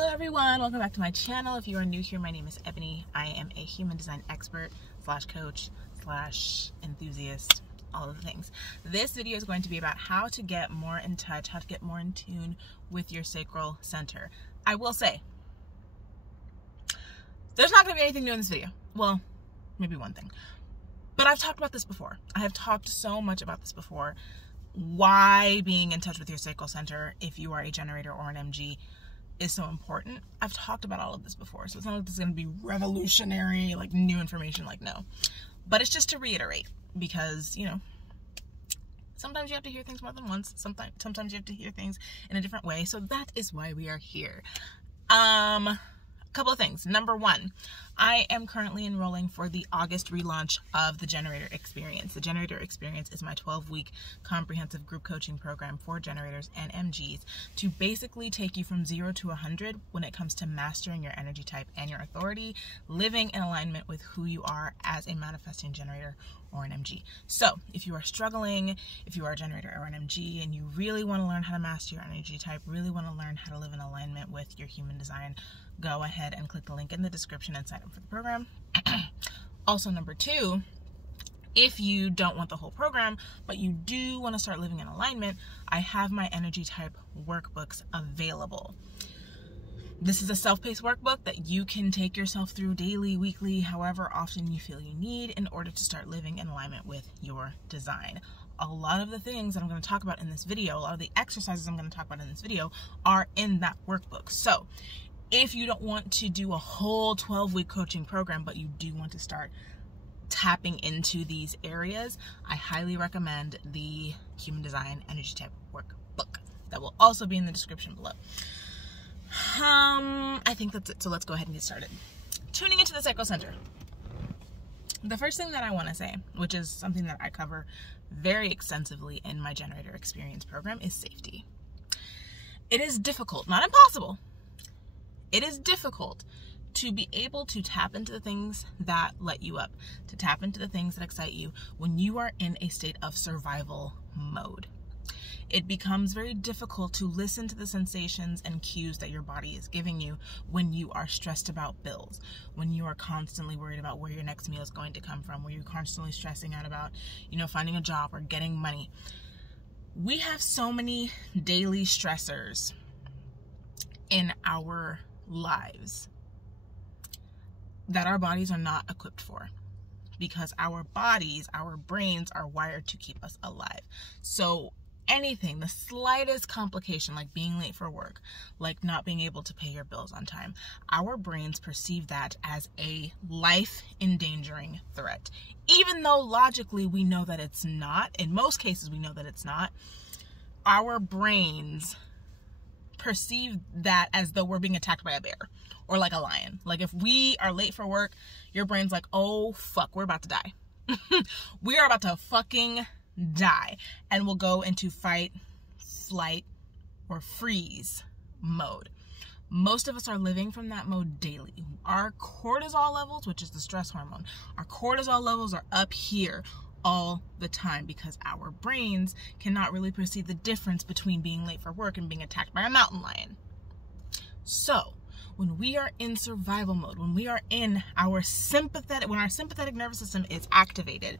Hello everyone, welcome back to my channel. If you are new here, my name is Ebony. I am a human design expert / coach / enthusiast, all of the things. This video is going to be about how to get more in touch, how to get more in tune with your sacral center. I will say, there's not going to be anything new in this video. Well, maybe one thing. But I've talked about this before. I have talked so much about this before. Why being in touch with your sacral center, if you are a generator or an MG, is so important. I've talked about all of this before, so it's not like this is going to be revolutionary, like new information, like no. But it's just to reiterate, because, you know, sometimes you have to hear things more than once. Sometimes you have to hear things in a different way. So that is why we are here. Couple of things. Number one, I am currently enrolling for the August relaunch of the Generator Experience. The Generator Experience is my 12-week comprehensive group coaching program for generators and MGs to basically take you from 0 to 100 when it comes to mastering your energy type and your authority, living in alignment with who you are as a manifesting generator or an MG. So if you are struggling, if you are a generator or an MG, and you really want to learn how to master your energy type, really want to learn how to live in alignment with your human design, go ahead and click the link in the description and sign up for the program. Also, number two, if you don't want the whole program, but you do want to start living in alignment, I have my energy type workbooks available. This is a self-paced workbook that you can take yourself through daily, weekly, however often you feel you need in order to start living in alignment with your design. A lot of the things that I'm going to talk about in this video, a lot of the exercises I'm going to talk about in this video are in that workbook. So if you don't want to do a whole 12-week coaching program, but you do want to start tapping into these areas, I highly recommend the Human Design Energy Type Workbook. That will also be in the description below. I think that's it. So let's go ahead and get started. Tuning into the sacral center. The first thing that I want to say, which is something that I cover very extensively in my Generator Experience program, is safety. It is difficult, not impossible. It is difficult to be able to tap into the things that light you up, to tap into the things that excite you when you are in a state of survival mode. It becomes very difficult to listen to the sensations and cues that your body is giving you when you are stressed about bills, when you are constantly worried about where your next meal is going to come from, where you're constantly stressing out about, finding a job or getting money. We have so many daily stressors in our lives that our bodies are not equipped for, because our bodies, our brains are wired to keep us alive. So anything, the slightest complication, like being late for work, like not being able to pay your bills on time, our brains perceive that as a life-endangering threat. Even though logically we know that it's not, in most cases we know that it's not, our brains perceive that as though we're being attacked by a bear or like a lion. Like if we are late for work, your brain's like, oh fuck, we're about to die. We are about to fucking die, and we'll go into fight, flight, or freeze mode. Most of us are living from that mode daily. Our cortisol levels, which is the stress hormone, our cortisol levels are up here all the time because our brains cannot really perceive the difference between being late for work and being attacked by a mountain lion. So when we are in survival mode, when we are in our when our sympathetic nervous system is activated,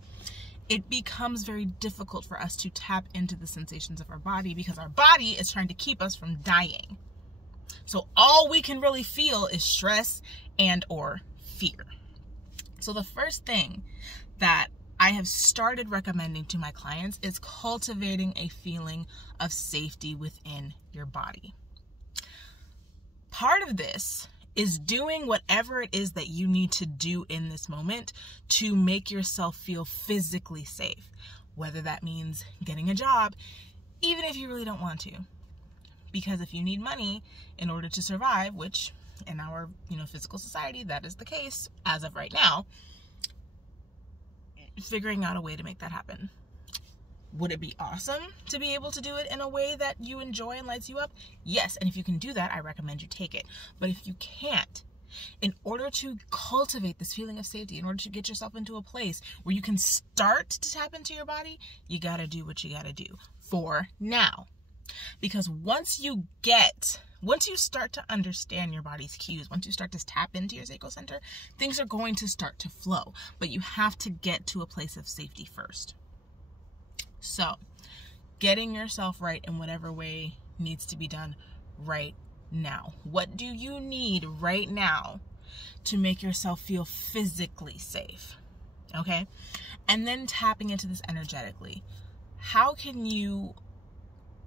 it becomes very difficult for us to tap into the sensations of our body because our body is trying to keep us from dying. So all we can really feel is stress and or fear. So the first thing that I have started recommending to my clients is cultivating a feeling of safety within your body. Part of this is doing whatever it is that you need to do in this moment to make yourself feel physically safe. Whether that means getting a job, even if you really don't want to. Because if you need money in order to survive, which in our physical society, that is the case as of right now, figuring out a way to make that happen. Would it be awesome to be able to do it in a way that you enjoy and lights you up? Yes, and if you can do that, I recommend you take it. But if you can't, in order to cultivate this feeling of safety, in order to get yourself into a place where you can start to tap into your body, you gotta do what you gotta do for now. Because once you start to understand your body's cues, once you start to tap into your sacral center, things are going to start to flow. But you have to get to a place of safety first. So, getting yourself right in whatever way needs to be done right now. What do you need right now to make yourself feel physically safe? Okay? And then tapping into this energetically. How can you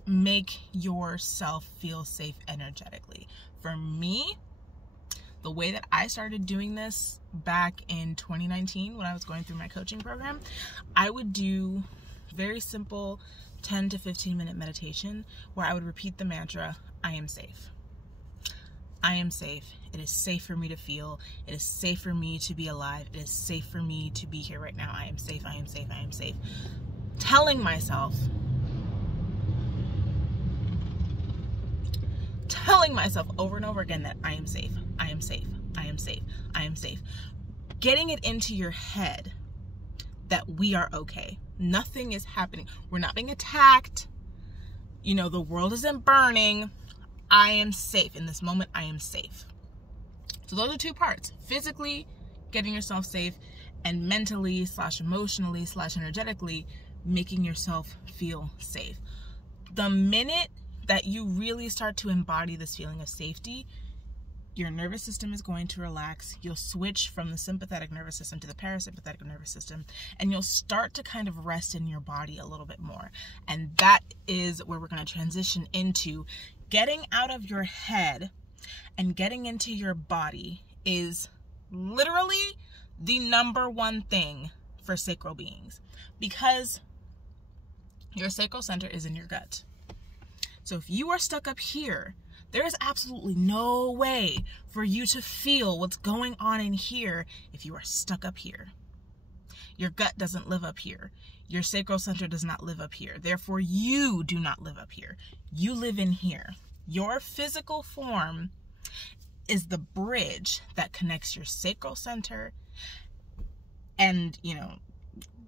make yourself feel safe energetically? For me, the way that I started doing this back in 2019 when I was going through my coaching program, I would do very simple 10 to 15 minute meditation where I would repeat the mantra, I am safe. I am safe. It is safe for me to feel. It is safe for me to be alive. It is safe for me to be here right now. I am safe. I am safe. I am safe. Telling myself over and over again that I am safe. I am safe. I am safe. I am safe. Getting it into your head that we are okay. Nothing is happening. We're not being attacked. You know, the world isn't burning. I am safe. In this moment, I am safe. So those are two parts. Physically getting yourself safe, and mentally / emotionally / energetically making yourself feel safe. The minute that you really start to embody this feeling of safety, your nervous system is going to relax. You'll switch from the sympathetic nervous system to the parasympathetic nervous system, and you'll start to kind of rest in your body a little bit more. And that is where we're going to transition into getting out of your head and getting into your body is literally the number one thing for sacral beings, because your sacral center is in your gut. So if you are stuck up here, there is absolutely no way for you to feel what's going on in here if you are stuck up here. Your gut doesn't live up here. Your sacral center does not live up here. Therefore, you do not live up here. You live in here. Your physical form is the bridge that connects your sacral center and,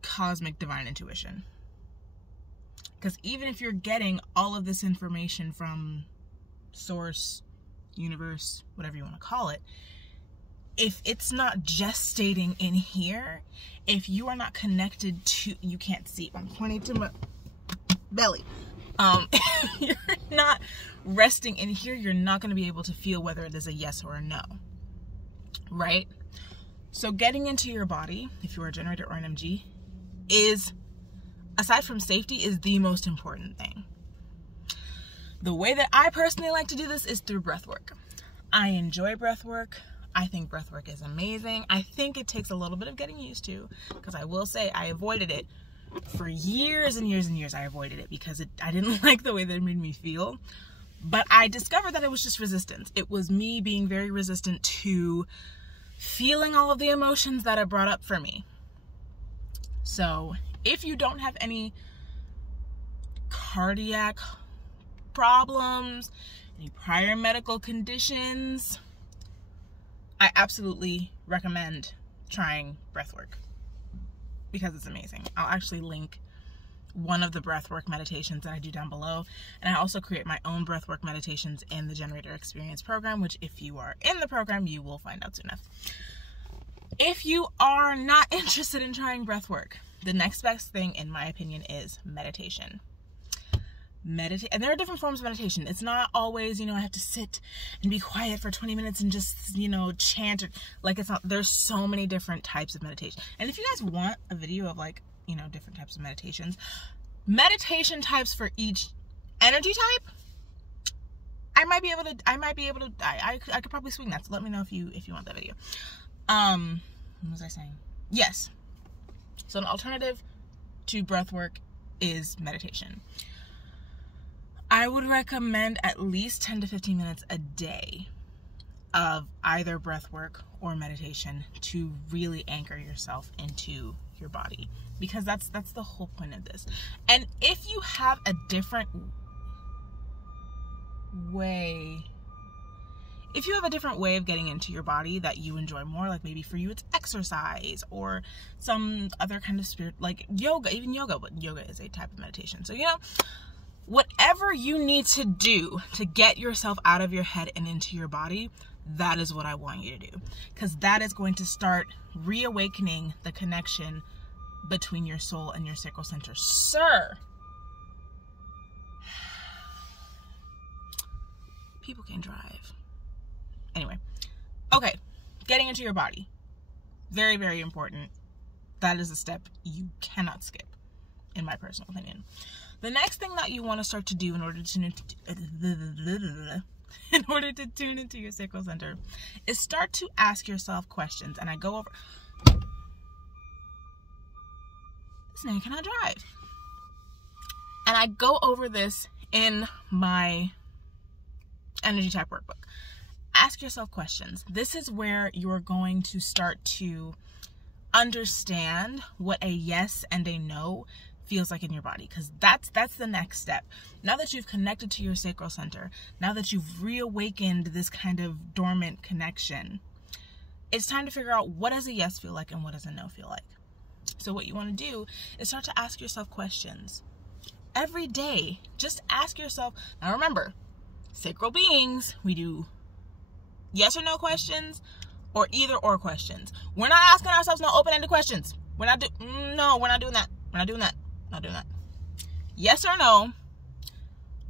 cosmic divine intuition. Because even if you're getting all of this information from source, universe, whatever you want to call it, if it's not gestating in here, if you are not connected to, you can't see, I'm pointing to my belly. You're not resting in here, you're not going to be able to feel whether it is a yes or a no, right? So getting into your body, if you're a generator or an MG, is, aside from safety, is the most important thing. The way that I personally like to do this is through breath work. I enjoy breath work. I think breath work is amazing. I think it takes a little bit of getting used to, because I will say I avoided it for years and years and years. I avoided it because I didn't like the way that it made me feel. But I discovered that it was just resistance. It was me being very resistant to feeling all of the emotions that it brought up for me. So if you don't have any cardiac problems, any prior medical conditions, I absolutely recommend trying breathwork because it's amazing. I'll actually link one of the breathwork meditations that I do down below, and I also create my own breathwork meditations in the Generator Experience program, which if you are in the program, you will find out soon enough. If you are not interested in trying breathwork, the next best thing, in my opinion, is meditation. Meditate, and there are different forms of meditation. It's not always, I have to sit and be quiet for 20 minutes and just, chant. Or, it's not, there's so many different types of meditation. And if you guys want a video of different types of meditations, meditation types for each energy type, I could probably swing that. So let me know if you want that video. What was I saying? Yes. So an alternative to breath work is meditation. I would recommend at least 10 to 15 minutes a day of either breath work or meditation to really anchor yourself into your body, because that's the whole point of this. And if you have a different way of getting into your body that you enjoy more, like maybe for you it's exercise or some other kind of spirit, like yoga, even yoga, but yoga is a type of meditation. So, Whatever you need to do to get yourself out of your head and into your body, that is what I want you to do. Because that is going to start reawakening the connection between your soul and your sacral center. Sir, people can drive. Anyway, okay, getting into your body. Very, very important. That is a step you cannot skip, in my personal opinion. The next thing that you want to start to do in order to tune into your sacral center is start to ask yourself questions. And I go over, this man cannot drive. And I go over this in my energy type workbook. Ask yourself questions. This is where you're going to start to understand what a yes and a no feels like in your body, because that's the next step. Now that you've connected to your sacral center, now that you've reawakened this kind of dormant connection, it's time to figure out, what does a yes feel like and what does a no feel like? So what you want to do is start to ask yourself questions every day. Just ask yourself. Now remember, sacral beings, we do yes or no questions or either or questions. We're not asking ourselves no open-ended questions. We're not doing that. We're not doing that. Not doing that. Yes or no,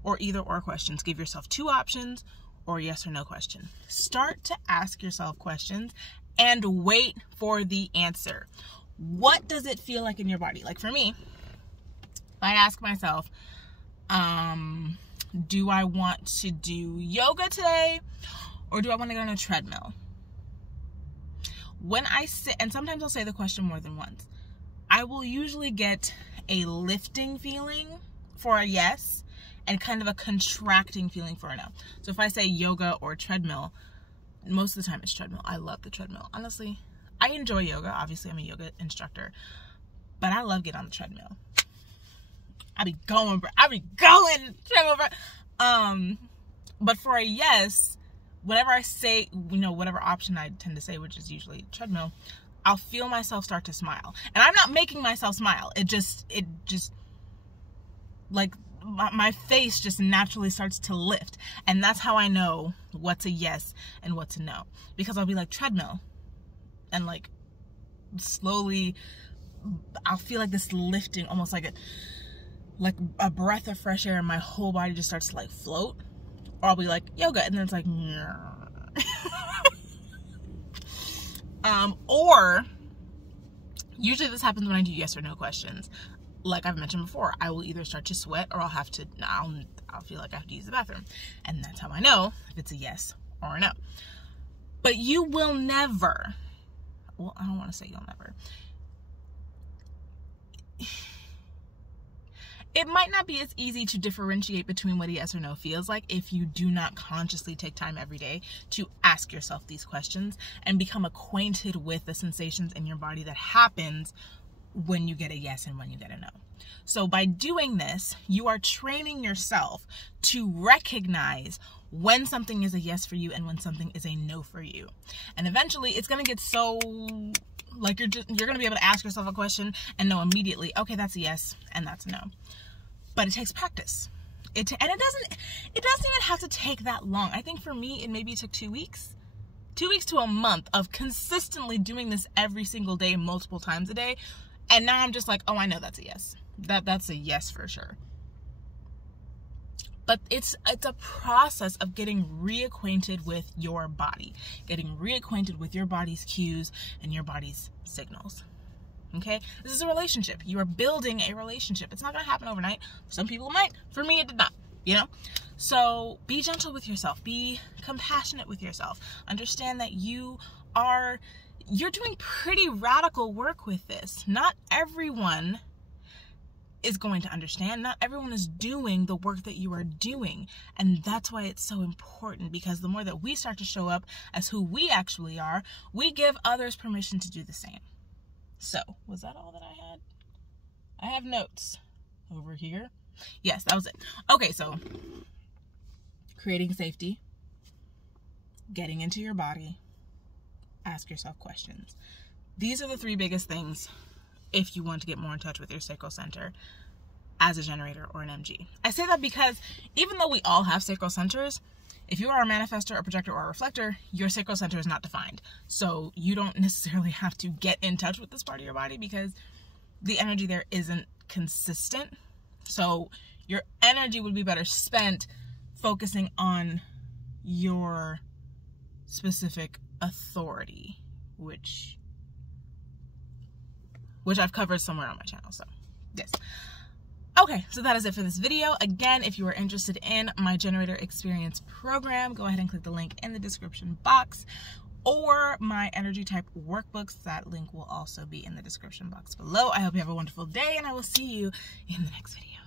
or either or questions. Give yourself two options, or yes or no question. Start to ask yourself questions and wait for the answer. What does it feel like in your body? Like for me, I ask myself, do I want to do yoga today, or do I want to get on a treadmill? When I sit, and sometimes I'll say the question more than once, I will usually get a lifting feeling for a yes and kind of a contracting feeling for a no. So if I say yoga or treadmill, most of the time it's treadmill. I love the treadmill. Honestly, I enjoy yoga. Obviously, I'm a yoga instructor, but I love getting on the treadmill. I be going treadmill, bro. But for a yes, whenever I say, whatever option I tend to say, which is usually treadmill, I'll feel myself start to smile. And I'm not making myself smile. It just like my face just naturally starts to lift. And that's how I know what's a yes and what's a no. Because I'll be like, treadmill. And like slowly I'll feel like this lifting, almost like a breath of fresh air, and my whole body just starts to like float. Or I'll be like, yoga, and then it's like or usually this happens when I do yes or no questions. Like I've mentioned before, I will either start to sweat, or I'll feel like I have to use the bathroom. And that's how I know if it's a yes or a no. But you will never, well, I don't want to say you'll never. It might not be as easy to differentiate between what a yes or no feels like if you do not consciously take time every day to ask yourself these questions and become acquainted with the sensations in your body that happens when you get a yes and when you get a no. So by doing this, you are training yourself to recognize when something is a yes for you and when something is a no for you. And eventually it's going to get so like you're going to be able to ask yourself a question and know immediately, okay, that's a yes and that's a no. But it takes practice. It doesn't even have to take that long. I think for me, it maybe took 2 weeks. 2 weeks to a month of consistently doing this every single day, multiple times a day. And now I'm just like, oh, I know that's a yes. That's a yes for sure. But it's a process of getting reacquainted with your body, getting reacquainted with your body's cues and your body's signals. Okay? This is a relationship. You are building a relationship. It's not going to happen overnight. For some people it might. For me, it did not. So be gentle with yourself. Be compassionate with yourself. Understand that you're doing pretty radical work with this. Not everyone is going to understand. Not everyone is doing the work that you are doing. And that's why it's so important, because the more that we start to show up as who we actually are, we give others permission to do the same. So, was that all that I had? I have notes over here. Yes, that was it. Okay, so creating safety, getting into your body, ask yourself questions. These are the 3 biggest things if you want to get more in touch with your sacral center. as a generator or an MG. I say that because even though we all have sacral centers, if you are a manifestor, a projector, or a reflector, your sacral center is not defined. So you don't necessarily have to get in touch with this part of your body because the energy there isn't consistent. So your energy would be better spent focusing on your specific authority, which I've covered somewhere on my channel. So yes. Okay, so that is it for this video. Again, if you are interested in my generator experience program, go ahead and click the link in the description box, or my energy type workbooks. That link will also be in the description box below. I hope you have a wonderful day, and I will see you in the next video.